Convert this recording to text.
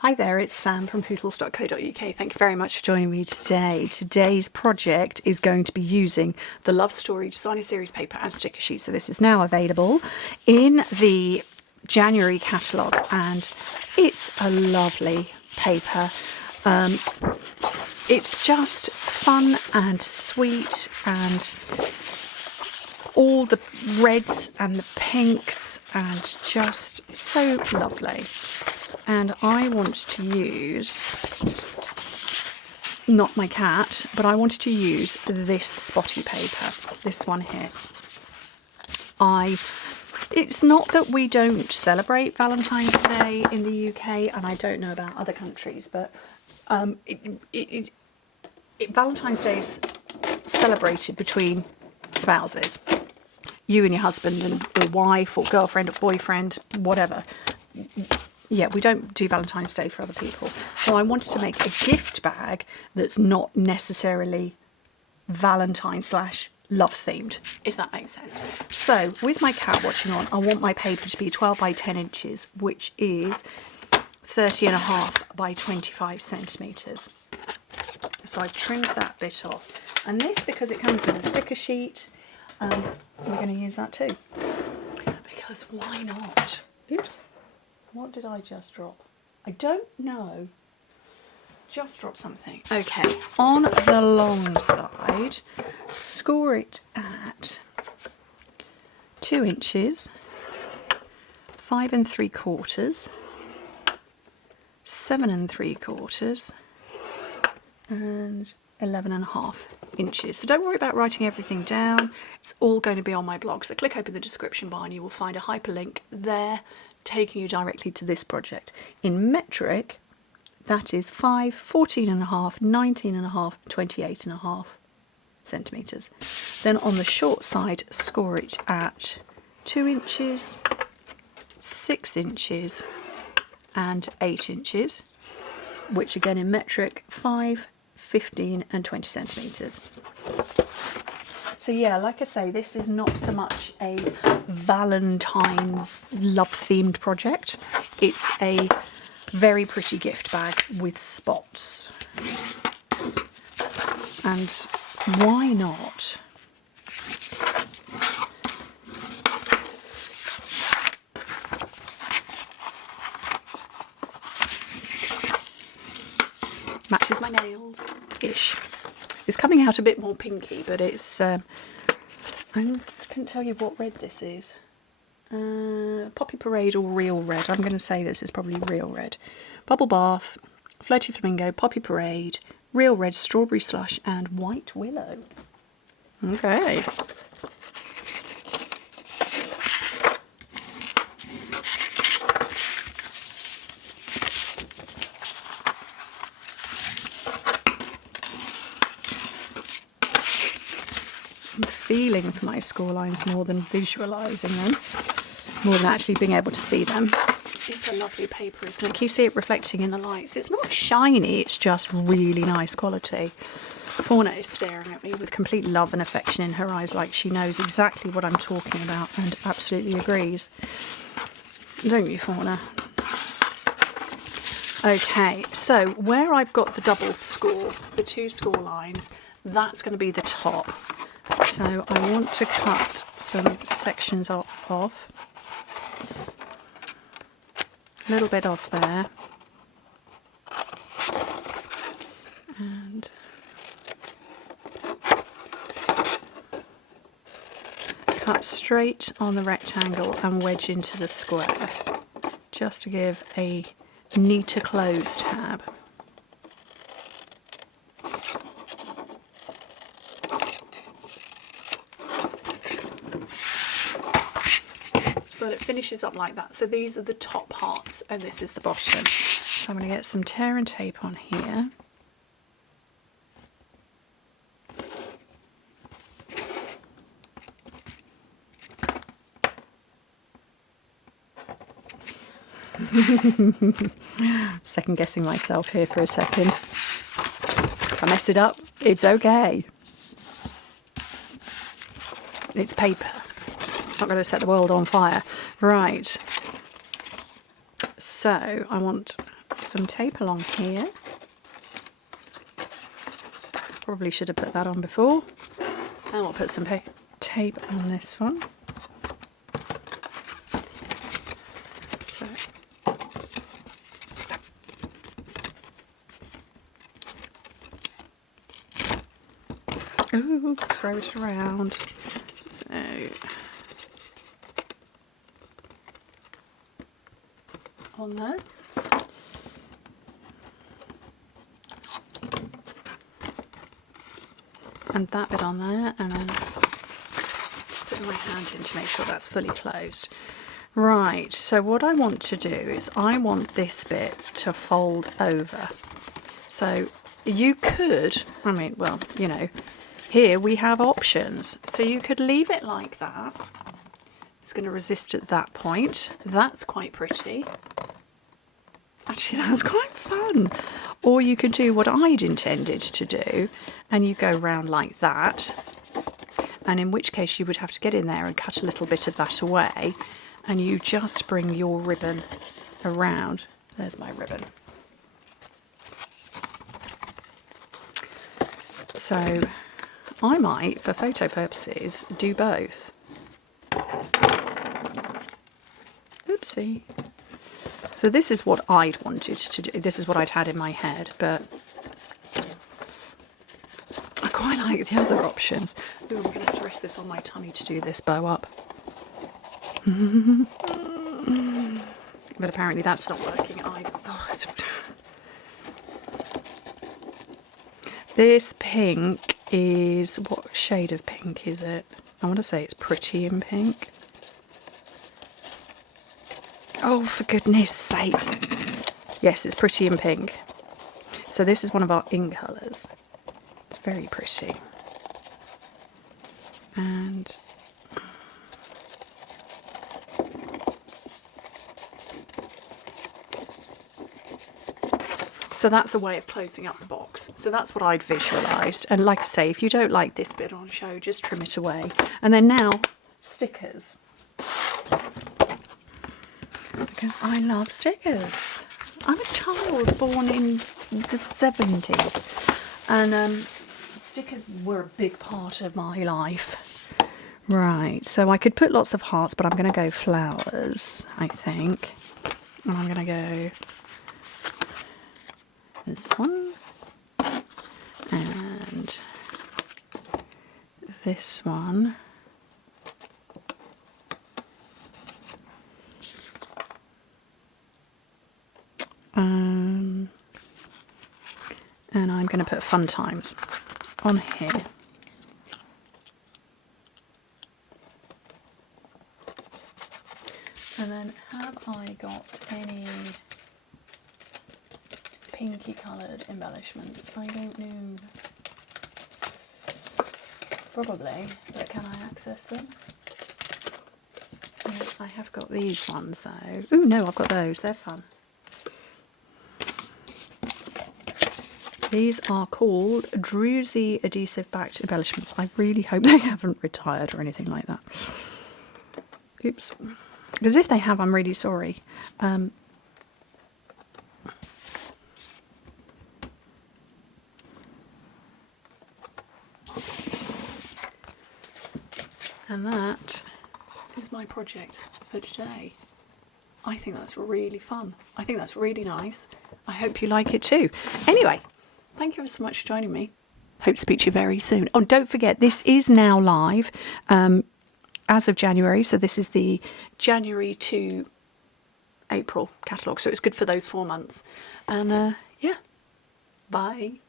Hi there, it's Sam from Pootles.co.uk. Thank you very much for joining me today. Today's project is going to be using the Love Story Designer Series paper and sticker sheet. So this is now available in the January catalogue, and it's a lovely paper. It's just fun and sweet, and all the reds and the pinks, and just so lovely. And I want to use, not my cat, but I wanted to use this spotty paper, this one here. It's not that we don't celebrate Valentine's Day in the UK, and I don't know about other countries, but Valentine's Day is celebrated between spouses. You and your husband, and or wife, or girlfriend, or boyfriend, whatever. Yeah, we don't do Valentine's Day for other people. So I wanted to make a gift bag that's not necessarily Valentine/love themed, if that makes sense. So with my cat watching on, I want my paper to be 12 by 10 inches, which is 30.5 by 25 centimetres. So I've trimmed that bit off. And this, because it comes with a sticker sheet, we're going to use that too. Because why not? Oops. What did I just drop? I don't know. Just drop something. Okay, on the long side, score it at 2 inches, 5 3/4, 7 3/4, and 11.5 inches. So don't worry about writing everything down. It's all going to be on my blog. So click open the description bar and you will find a hyperlink there taking you directly to this project. In metric, that is 5, 14.5, 19.5, 28.5 centimetres. Then on the short side, score it at 2 inches, 6 inches, and 8 inches, which again in metric, 5, 15 and 20 centimetres. So yeah, like I say, this is not so much a Valentine's love themed project. It's a very pretty gift bag with spots. And why not? Matches my nails-ish. It's coming out a bit more pinky, but it's, I couldn't tell you what red this is. Poppy Parade or Real Red. I'm going to say this is probably Real Red. Bubble Bath, Floaty Flamingo, Poppy Parade, Real Red, Strawberry Slush, and White Willow. Okay. I'm feeling for my score lines more than visualising them, more than actually being able to see them. It's a lovely paper, isn't it? Can you see it reflecting in the lights? It's not shiny, it's just really nice quality. Fauna is staring at me with complete love and affection in her eyes, like she knows exactly what I'm talking about and absolutely agrees. Don't you, Fauna? Okay, so where I've got the double score, the 2 score lines, that's going to be the top. So I want to cut some sections off, a little bit off there, and cut straight on the rectangle and wedge into the square, just to give a neater close tab. So that it finishes up like that. So these are the top parts and this is the bottom. So I'm going to get some tear and tape on here. Second guessing myself here for a second. If I mess it up, it's okay. It's paper. It's not going to set the world on fire. Right. So I want some tape along here. Probably should have put that on before. And we'll put some tape on this one. So. Ooh, throw it around. So. On there. And that bit on there, and then just put my hand in to make sure that's fully closed. Right, so what I want to do is I want this bit to fold over. So you could, I mean, well, you know, here we have options. So you could leave it like that. It's going to resist at that point. That's quite pretty. Actually, that's quite fun. Or you could do what I'd intended to do, and you go round like that, and in which case you would have to get in there and cut a little bit of that away, and you just bring your ribbon around. There's my ribbon. So I might, for photo purposes, do both. Oopsie. So this is what I'd wanted to do. This is what I'd had in my head, but I quite like the other options. Ooh, I'm going to have to rest this on my tummy to do this bow up. But apparently that's not working either. Oh, this pink is, what shade of pink is it? I want to say it's Pretty in Pink. Oh, for goodness sake. Yes, it's Pretty in Pink. So this is one of our in colours. It's very pretty. And so that's a way of closing up the box. So that's what I'd visualised. And like I say, if you don't like this bit on show, just trim it away. And then now, stickers. Because I love stickers. I'm a child born in the 70s, and stickers were a big part of my life. Right, so I could put lots of hearts, but I'm going to go flowers, I think. And I'm going to go this one, and this one. And I'm going to put Fun Times on here. And then have I got any pinky coloured embellishments? I don't know. Probably, but can I access them? I have got these ones though. Ooh, no, I've got those. They're fun. These are called Druzy adhesive backed embellishments. I really hope they haven't retired or anything like that. Oops. Because if they have, I'm really sorry. And that is my project for today. I think that's really fun. I think that's really nice. I hope you like it too. Anyway, thank you ever so much for joining me. Hope to speak to you very soon. Oh, don't forget, this is now live as of January. So this is the January to April catalogue. So it's good for those 4 months. And yeah, bye.